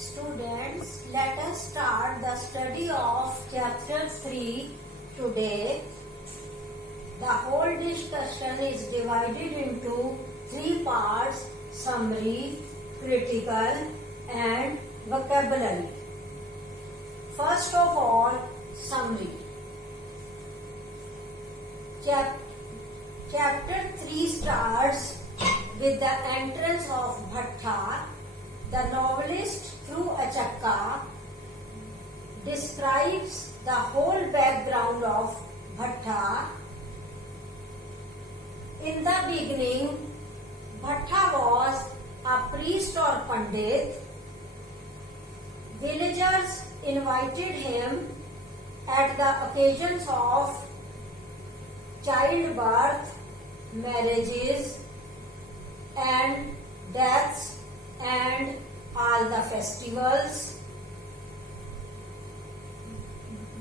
Students, let us start the study of chapter 3 today. The whole discussion is divided into 3 parts: summary, critical and vocabulary. First of all, summary. Chapter 3 starts with the entrance of Bhatta. The novelist, through a chakka, describes the whole background of Bhatta. In the beginning, Bhatta was a priest or pandit. Villagers invited him at the occasions of childbirth, marriages and deaths and all the festivals.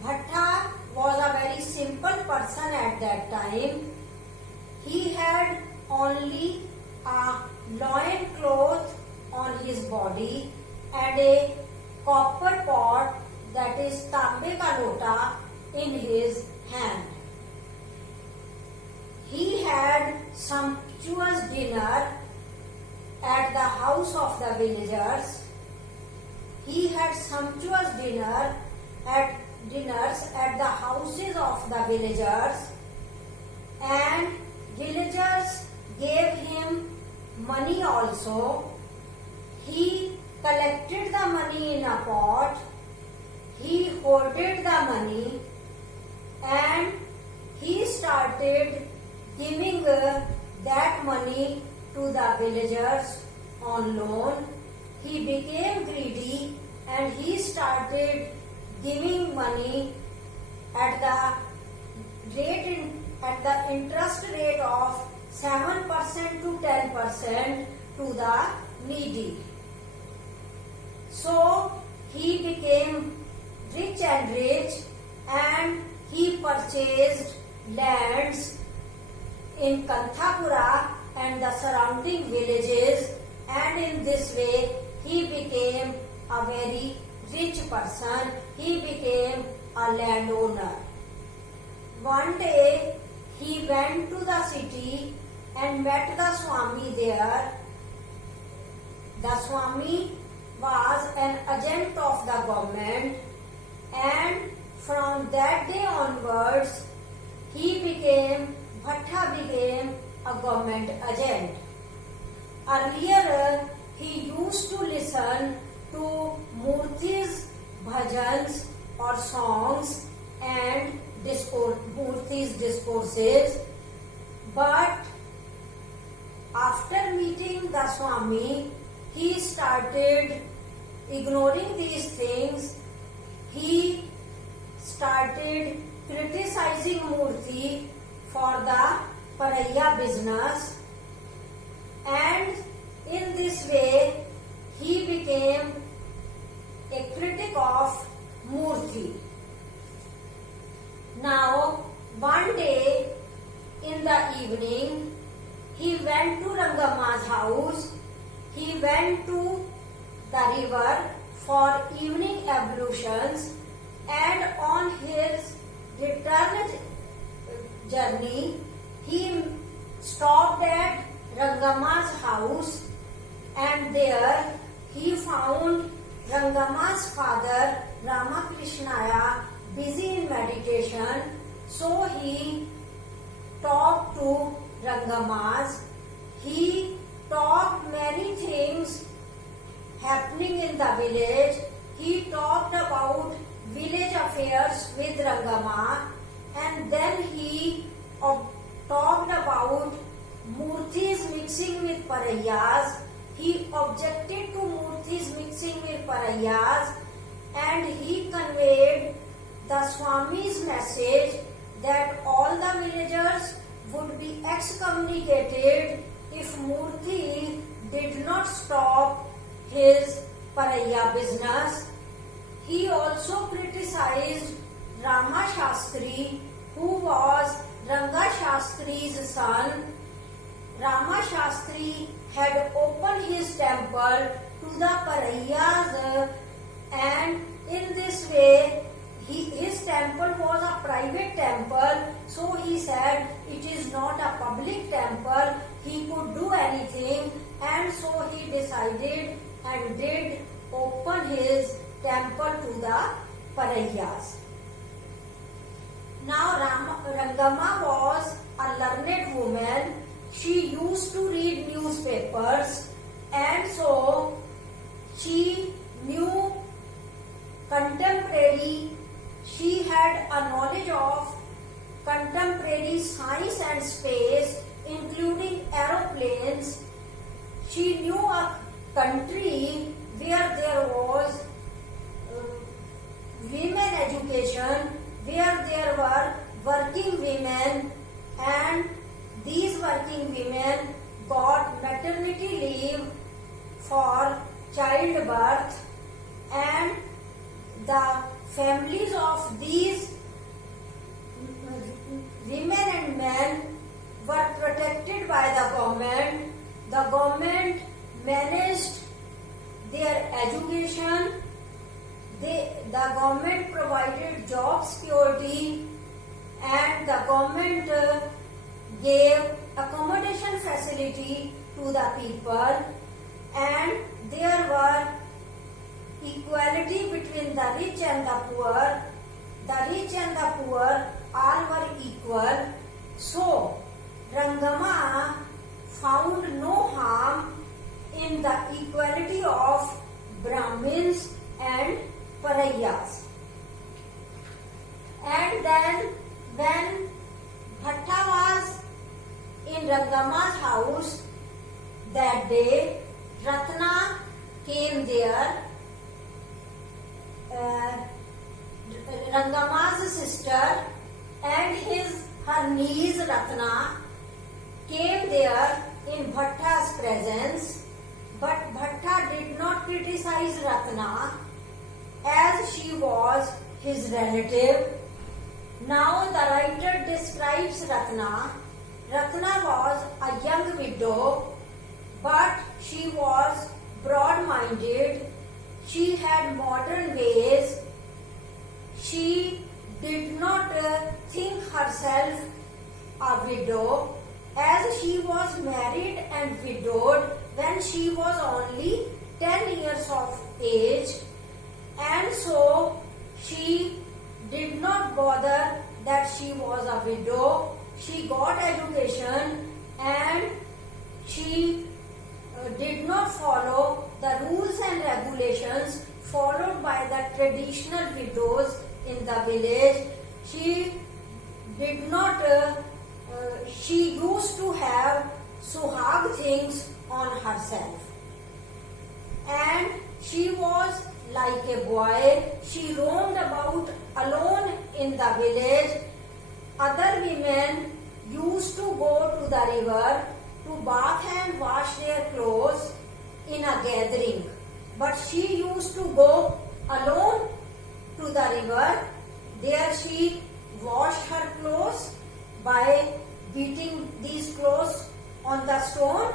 Bhatta was a very simple person at that time. He had only a loin cloth on his body and a copper pot, that is tambe ka lota, in his hand. He had sumptuous dinner at the house of the villagers. He had sumptuous dinners at the houses of the villagers, and villagers gave him money also. He collected the money in a pot. He hoarded the money and he started giving that money to the villagers on loan. He became greedy and he started giving money at the interest rate of 7% to 10% to the needy. So he became rich and he purchased lands in Kanthapura and the surrounding villages, and in this way he became a very rich person. He became a landowner. One day he went to the city and met the Swami there. The Swami was an agent of the government, and from that day onwards Bhatta became a government agent. Earlier, he used to listen to Murthy's bhajans or songs and Murthy's discourses, but after meeting the Swami, he started ignoring these things. He started criticizing Murthy for the paraya business, and in this way he became a critic of Murthy. Now, one day in the evening, he went to Rangama's house. He went to the river for evening ablutions, and on his return journey, he stopped at Rangama's house, and there he found Rangama's father Ramakrishnaya busy in meditation. So he talked to Rangama's. He talked many things happening in the village. He talked about village affairs with Rangama, and then he talked about Murthy's mixing with parayas. He objected to Murthy's mixing with parayas, and he conveyed the Swami's message that all the villagers would be excommunicated if Murthy did not stop his paraya business. He also criticized Rama Shastri, who was Ranga Shastri's son. Rama Shastri had opened his temple to the Paraiyas, and in this way his temple was a private temple, so he said it is not a public temple, he could do anything, and so he decided and did open his temple to the Paraiyas. Now Rangamma was a learned woman. She used to read newspapers, and so she knew contemporary, she had a knowledge of contemporary science and space, including aeroplanes. She knew a country where there was women education, where there were working women, and these working women got maternity leave for childbirth, and the families of these women and men were protected by the government. The government managed their education. The government provided job security, and the government gave accommodation facility to the people, and there were equality between the rich and the poor. The rich and the poor all were equal. So Rangamma found no harm in the equality of Brahmins and Paraiyas. And then when Bhatta was in Rangamma's house that day, Ratna came there. Rangamma's sister and her niece Ratna came there in Bhatta's presence, but Bhatta did not criticize Ratna as she was his relative. Now the writer describes Ratna. Ratna was a young widow, but she was broad-minded. She had modern ways. She did not think herself a widow, as she was married and widowed when she was only 10 years of age, and so she did not bother that she was a widow. She got education, and she did not follow the rules and regulations followed by the traditional widows in the village. She did not, she used to have suhag things on herself. And she was like a boy. She roamed about alone in the village. Other women used to go to the river to bath and wash their clothes in a gathering. But she used to go alone to the river. There she washed her clothes by beating these clothes on the stone,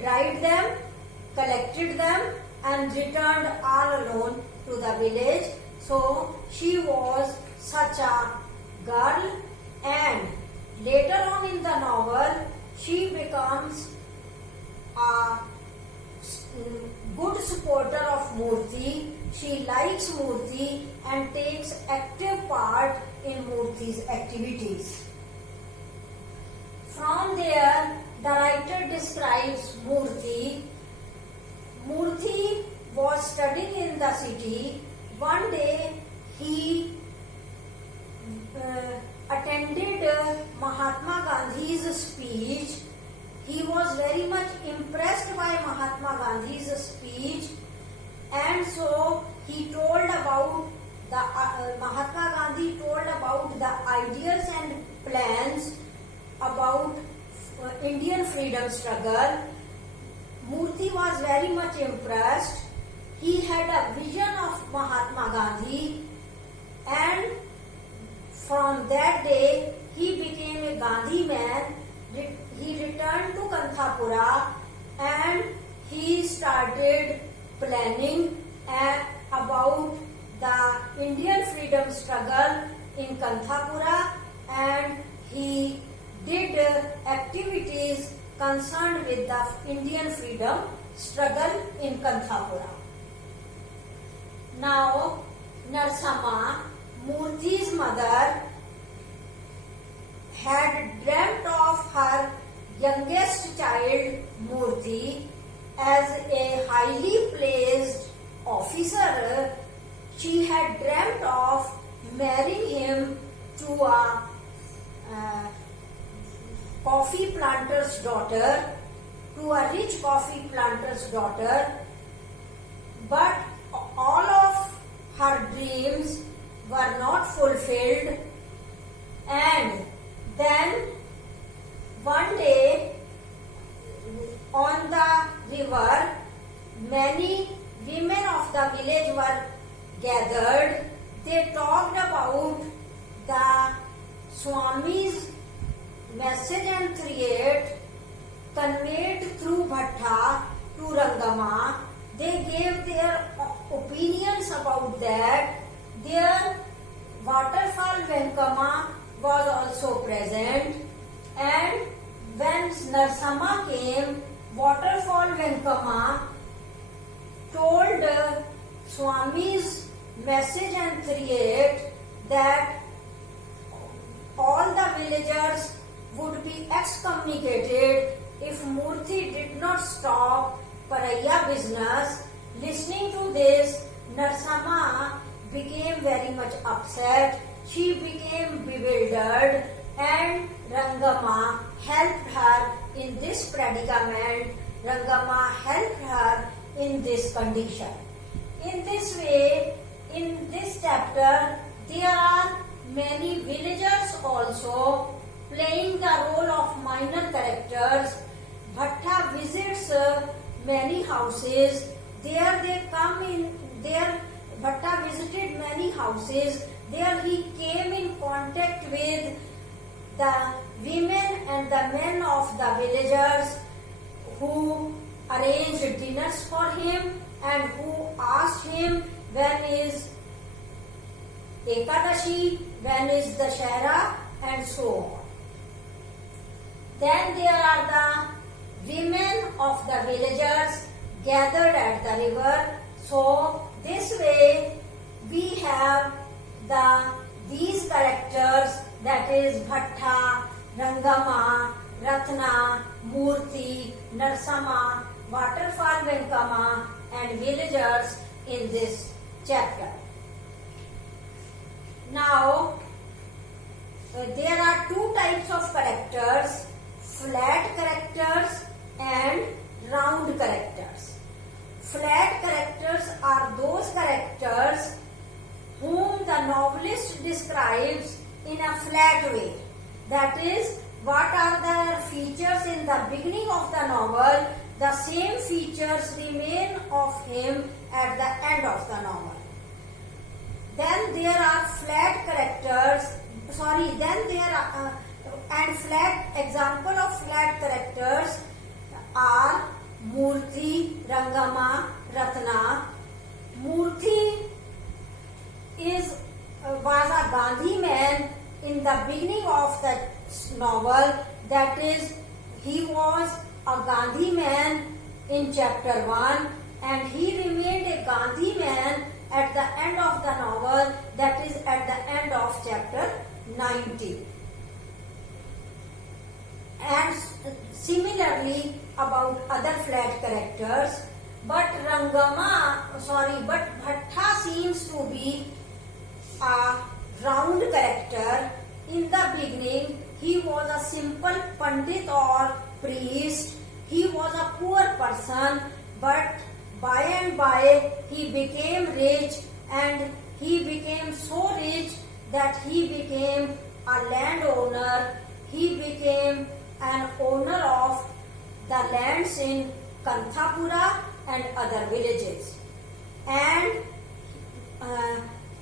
dried them, collected them, and returned all alone to the village. So she was such a girl, and later on in the novel she becomes a good supporter of Murthy. She likes Murthy and takes active part in Murthy's activities. From there, the writer describes Murthy. Murthy was studying in the city. One day he attended Mahatma Gandhi's speech. He was very much impressed by Mahatma Gandhi's speech, and so he told about Mahatma Gandhi told about the ideas and plans about Indian freedom struggle. Murthy was very much impressed. He had a vision of Mahatma Gandhi, and from that day he became a Gandhi man. He returned to Kanthapura, and he started planning about the Indian freedom struggle in Kanthapura, and he did activities concerned with the Indian freedom struggle in Kanthapura. Now, Narsamma, Murthy's mother, had dreamt of her youngest child Murthy as a highly placed officer. She had dreamt of marrying him to a coffee planter's daughter, to a rich coffee planter's daughter, but all of her dreams were not fulfilled. And then one day on the river, many women of the village were gathered. They talked about the Swami's message and threat conveyed through Bhatta to Rangama. They gave their opinions about that. Their waterfall Venkama was also present, and when Narsamma came, waterfall Venkama told Swami's message and threat that all the villagers would be excommunicated if Murthy did not stop Paraya business. Listening to this, Narsamma became very much upset. She became bewildered, and Rangama helped her in this predicament. Rangama helped her in this condition. In this way, in this chapter, there are many villagers also playing the role of minor characters. Bhatta visits many houses. There they come in, there Bhatta visited many houses. There he came in contact with the women and the men of the villagers who arranged dinners for him and who asked him when is Ekadashi, when is Dashera, and so on. Then there are the women of the villagers gathered at the river. So this way we have these characters, that is Bhatta, Rangama, Ratna, Murthy, Narsamma, waterfall Venkama, and villagers in this chapter. Now there are two types of characters: flat characters and round characters. Flat characters are those characters whom the novelist describes in a flat way. That is, what are their features in the beginning of the novel, the same features remain of him at the end of the novel. Then there are flat characters, and flat example of flat characters are Murthy, Rangama, Ratna. Murthy was a Gandhi man in the beginning of the novel. That is, he was a Gandhi man in chapter 1, and he remained a Gandhi man at the end of the novel, that is at the end of chapter 90. And similarly about other flat characters, but Bhatta seems to be a round character. In the beginning, he was a simple pandit or priest. He was a poor person, but by and by he became rich, and he became so rich that he became a landowner. He became an owner of the lands in Kanthapura and other villages. And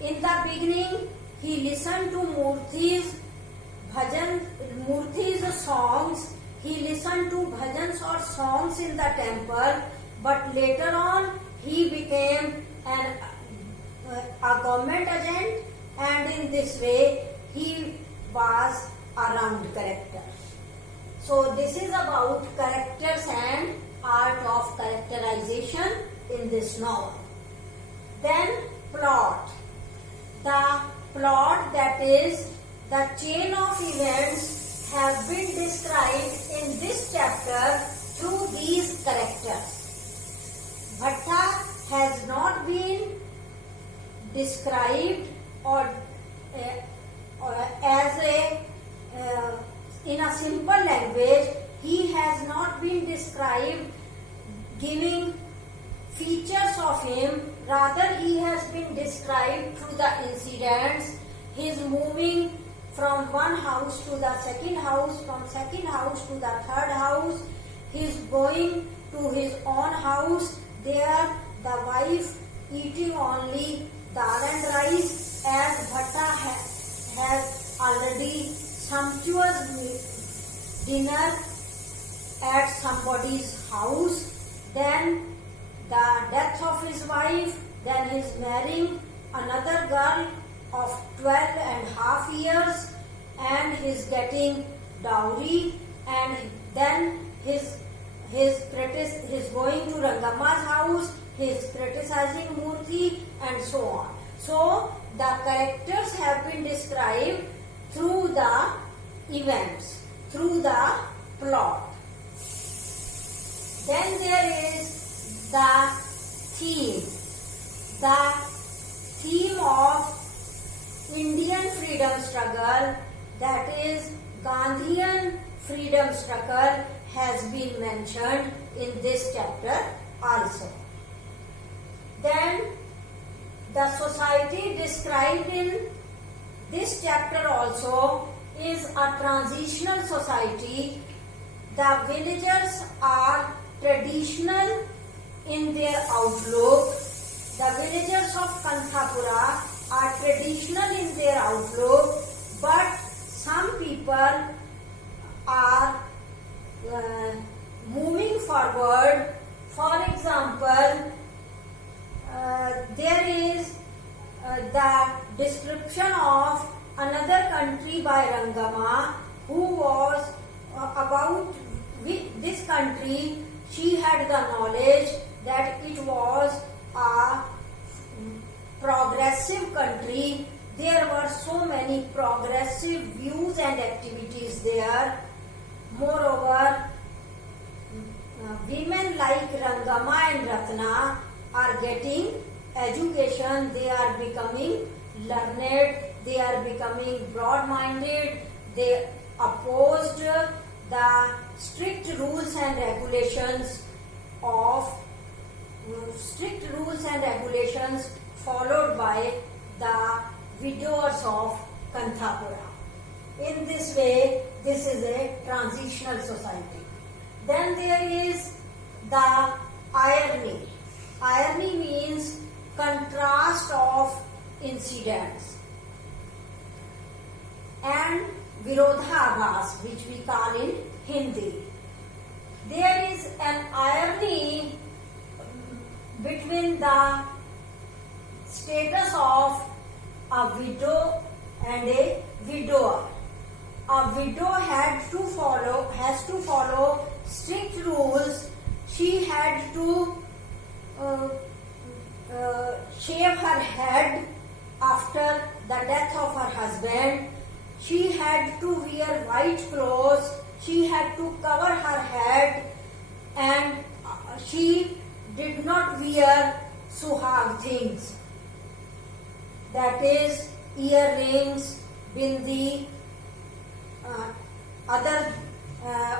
in the beginning, he listened to Murthy's songs. He listened to bhajans or songs in the temple. but later on he became a government agent, and in this way he was a round character. So this is about characters and art of characterization in this novel. Then plot. The plot, that is the chain of events, have been described in this chapter through these characters. Bhatta has not been described in a simple language. He has not been described giving features of him. Rather, he has been described through the incidents, his moving from one house to the second house, from second house to the third house, his going to his own house, there the wife eating only dal and rice, as Bhatta has already sumptuous dinner at somebody's house. Then the death of his wife, then his marrying another girl of 12.5 years, and his getting dowry, and then his going to Rangamma's house, his criticizing Murthy, and so on. So the characters have been described through the events, through the plot. Then there is the theme. The theme of Indian freedom struggle, that is Gandhian freedom struggle, has been mentioned in this chapter also. Then the society described in this chapter also is a transitional society. The villagers are traditional in their outlook. The villagers of Kanthapura are traditional in their outlook, but some people are moving forward. For example, there is the description of another country by Rangamma, who was about this country. She had the knowledge that it was a progressive country. There were so many progressive views and activities there. Moreover, women like Rangamma and Ratna are getting education. They are becoming learned. They are becoming broad-minded. They opposed the strict rules and regulations followed by the widowers of Kanthapura. In this way, this is a transitional society. Then there is the irony. Irony means contrast of incidents. And Virodhabhas, which we call in Hindi. There is an irony between the status of a widow and a widower. A widow has to follow strict rules. She had to shave her head after the death of her husband. She had to wear white clothes. She had to cover her head, and she did not wear suhag things. That is earrings, bindi, other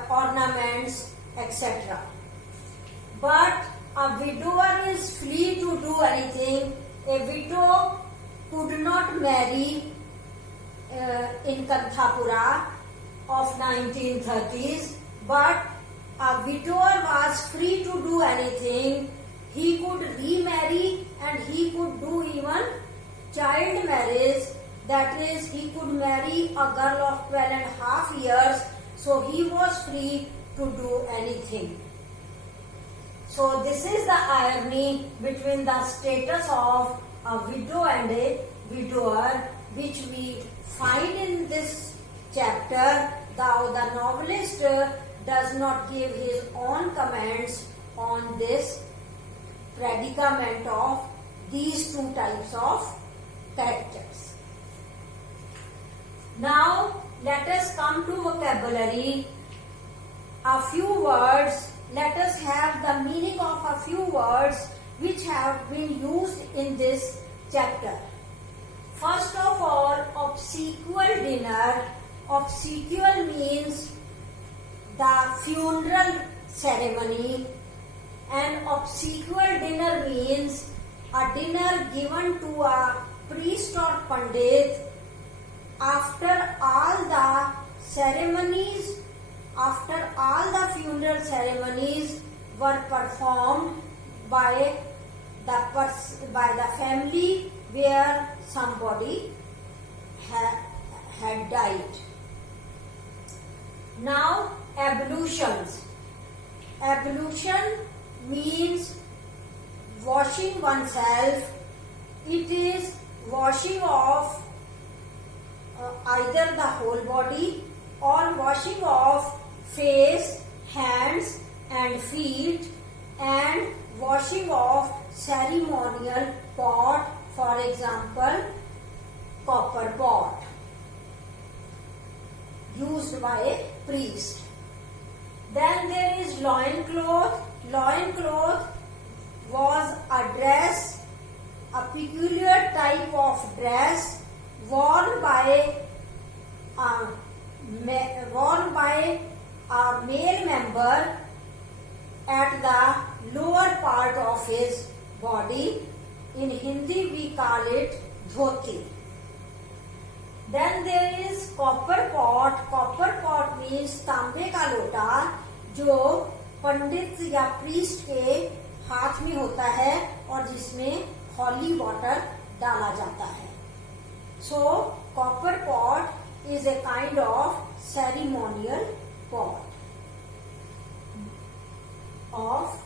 ornaments, etc. But a widower is free to do anything. A widow could not marry in Kanthapura of 1930s, but a widower was free to do anything. He could remarry and he could do even child marriage. That is, he could marry a girl of 12.5 years, so he was free to do anything. So this is the irony between the status of a widow and a widower, which we find in this chapter. The novelist does not give his own comments on this predicament of these two types of characters. Now let us come to vocabulary. A few words. Let us have the meaning of a few words which have been used in this chapter. First of all, obsequial dinner. Obsequial means the funeral ceremony, and obsequial dinner means a dinner given to a priest or pandit after all the ceremonies, after all the funeral ceremonies were performed by the family where somebody had died. Now, ablutions. Ablution means washing oneself. It is washing off either the whole body or washing off face, hands and feet, and washing off ceremonial pot, for example, copper pot used by a priest. Then there is loincloth. Loincloth was a dress, a peculiar type of dress worn by a male member at the lower part of his body. In Hindi we call it dhoti. Then there is copper pot. Copper pot means तांबे का लोटा जो पंडित या priest के हाथ में होता है और जिसमें हॉली वाटर डाला जाता है. So copper pot is a kind of ceremonial pot of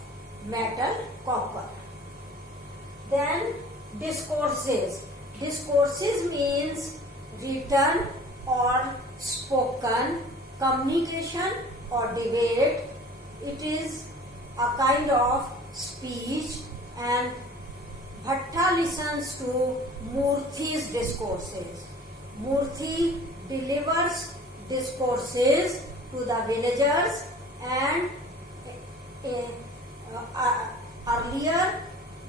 metal copper. Then discourses. Discourses means written or spoken communication or debate. It is a kind of speech, and Bhatta listens to Murthy's discourses. Murthy delivers discourses to the villagers, and earlier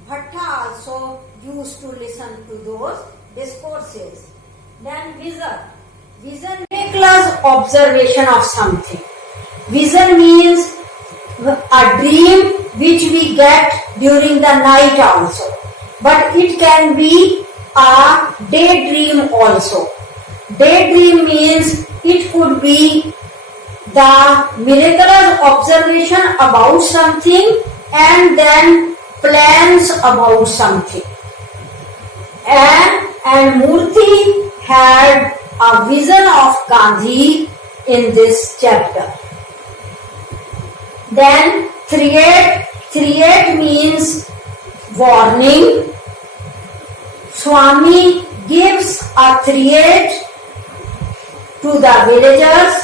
Bhatta also used to listen to those discourses. Then vision. Vision means observation of something. Vision means a dream which we get during the night also. But it can be a daydream also. Daydream means it could be the miraculous observation about something and then plans about something. And Murthy had a vision of Gandhi in this chapter. Then threat means warning. Swami gives a threat to the villagers.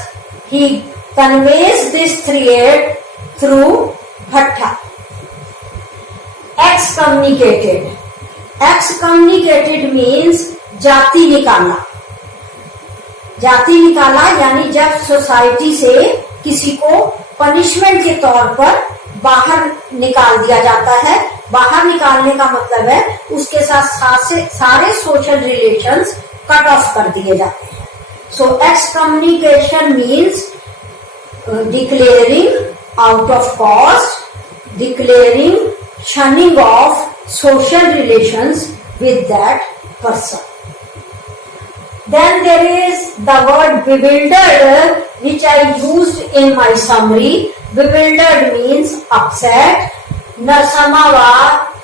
He conveys this threat through Bhatta. Excommunicated. Excommunicated means जाति निकालना. जाति निकाला यानी जब society से किसी को punishment के तौर पर बाहर निकाल दिया जाता है. बाहर निकालने का मतलब है उसके साथ सारे सोशल रिलेशंस कट ऑफ कर दिए जाते हैं. So excommunication means declaring out of caste, declaring shunning of social relations with that person. Then there is the word bewildered, which I used in my summary. Bewildered means upset. Nasamava,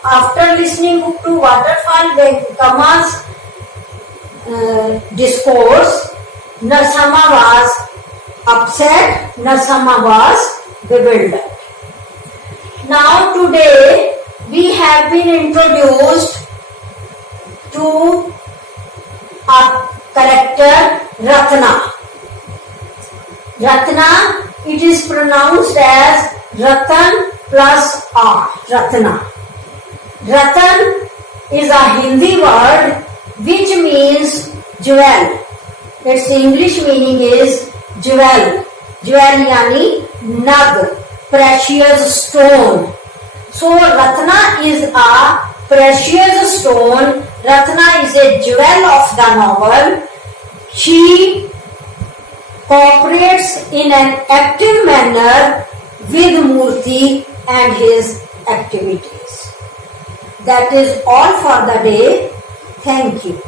after listening to Waterfall Venkama's discourse, Nasama was upset, Nasama was bewildered. Now today we have been introduced to a character Ratna. Ratna, it is pronounced as Ratan plus R, Ratna. Ratan is a Hindi word which means jewel. Its English meaning is jewel. Jewel yani nag, precious stone. So Ratna is a precious stone. Ratna is a jewel of the novel. She cooperates in an active manner with Murthy and his activities. That is all for the day. Thank you.